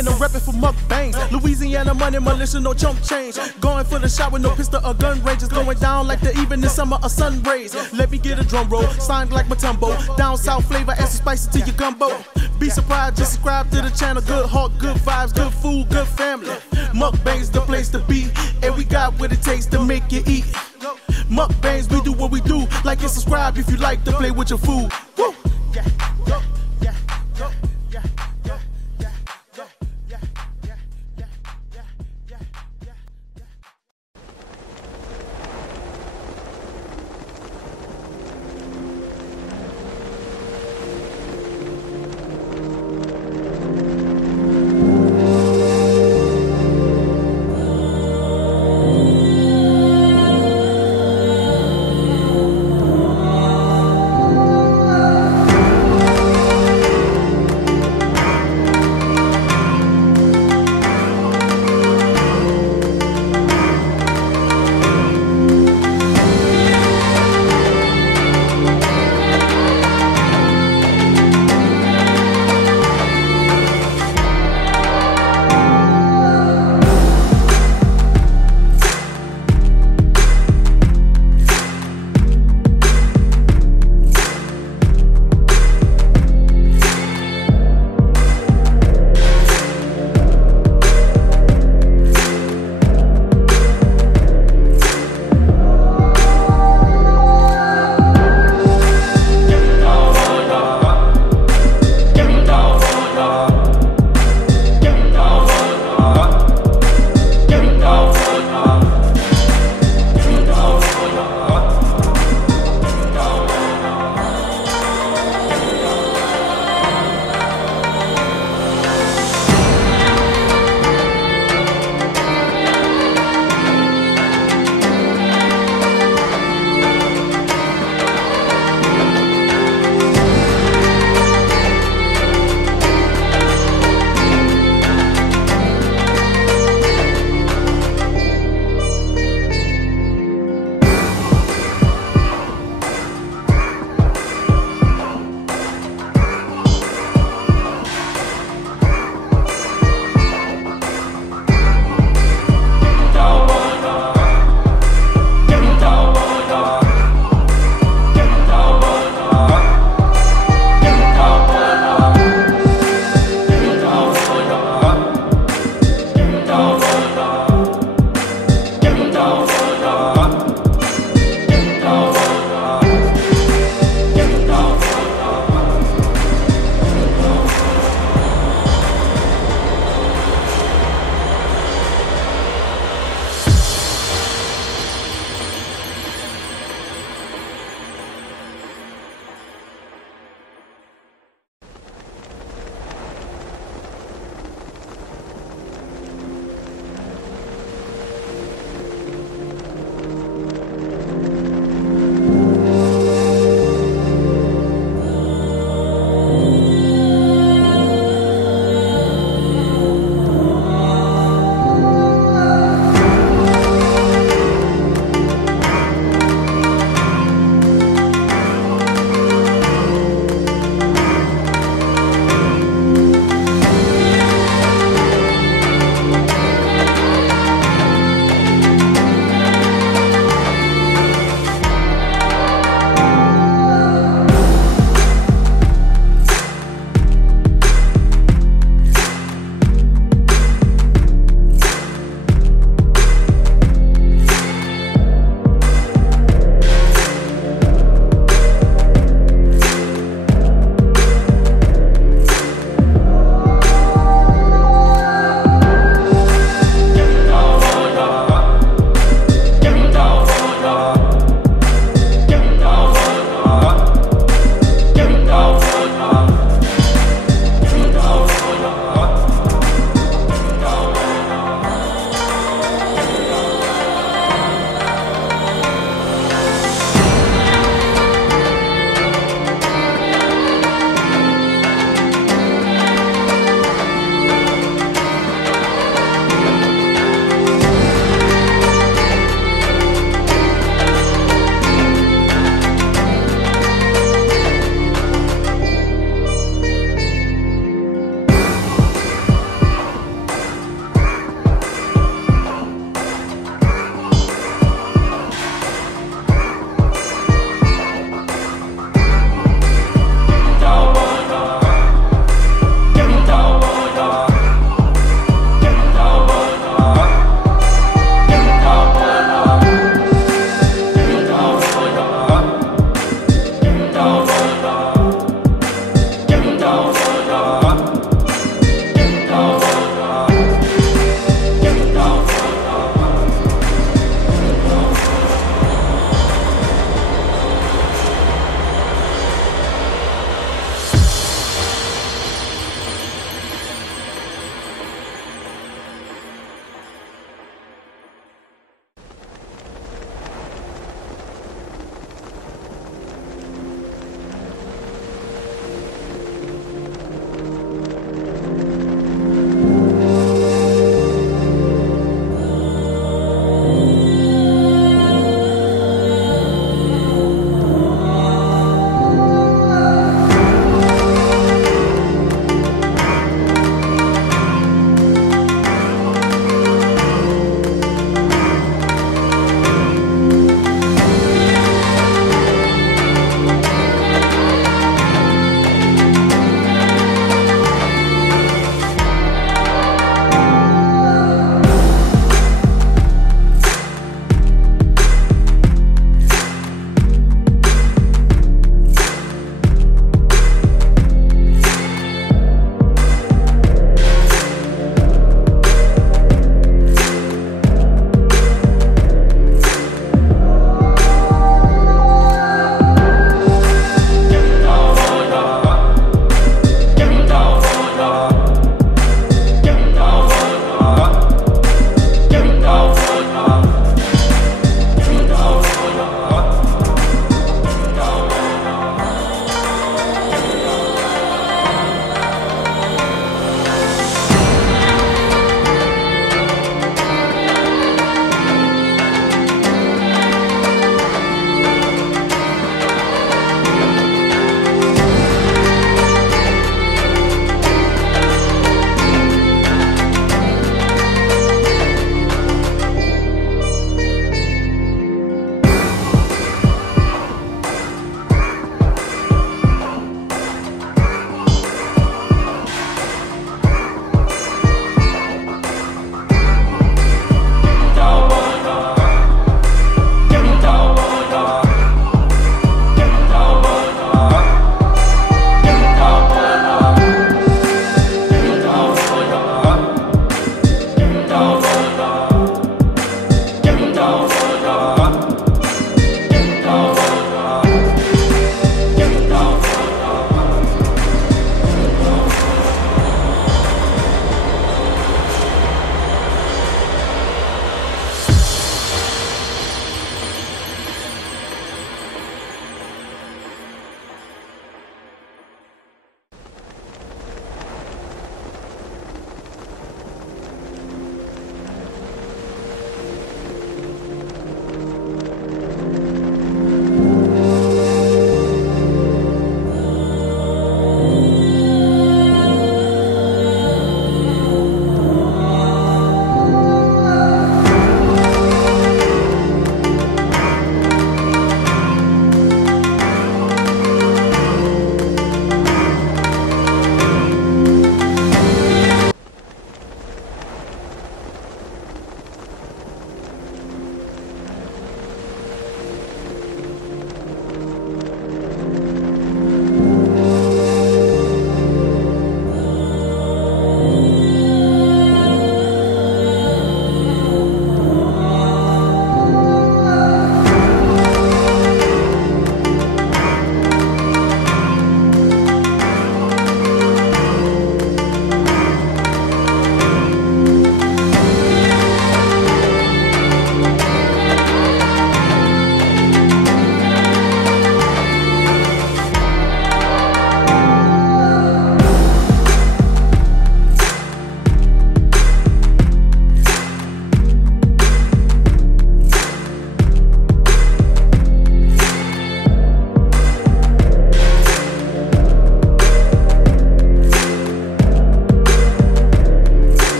and I'm reppin' for mukbangs. Louisiana money, militia, no chump change. Going for the shot with no pistol or gun range. It's going down like the evening summer or sun rays. Let me get a drum roll, signed like Matumbo. Down south flavor, add some spices to your gumbo. Be surprised, just subscribe to the channel. Good heart, good vibes, good food, good family. Mukbang's the place to be, and we got what it takes to make you eat. Mukbangs, we do what we do. Like and subscribe if you like to play with your food. Woo!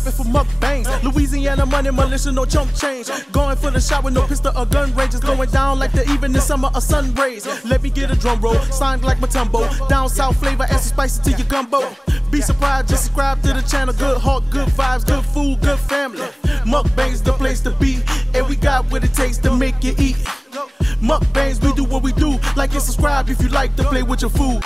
reppin' for mukbangs. Louisiana money, militia, no chump change. Going for the shot with no pistol or gun ranges. Going down like the evening summer or sun rays. Let me get a drum roll, signed like Matumbo. Down south flavor, add some spices to your gumbo. Be surprised, just subscribe to the channel. Good heart, good vibes, good food, good family. Mukbang's the place to be, and we got what it takes to make you eat. Mukbangs, we do what we do. Like and subscribe if you like to play with your food.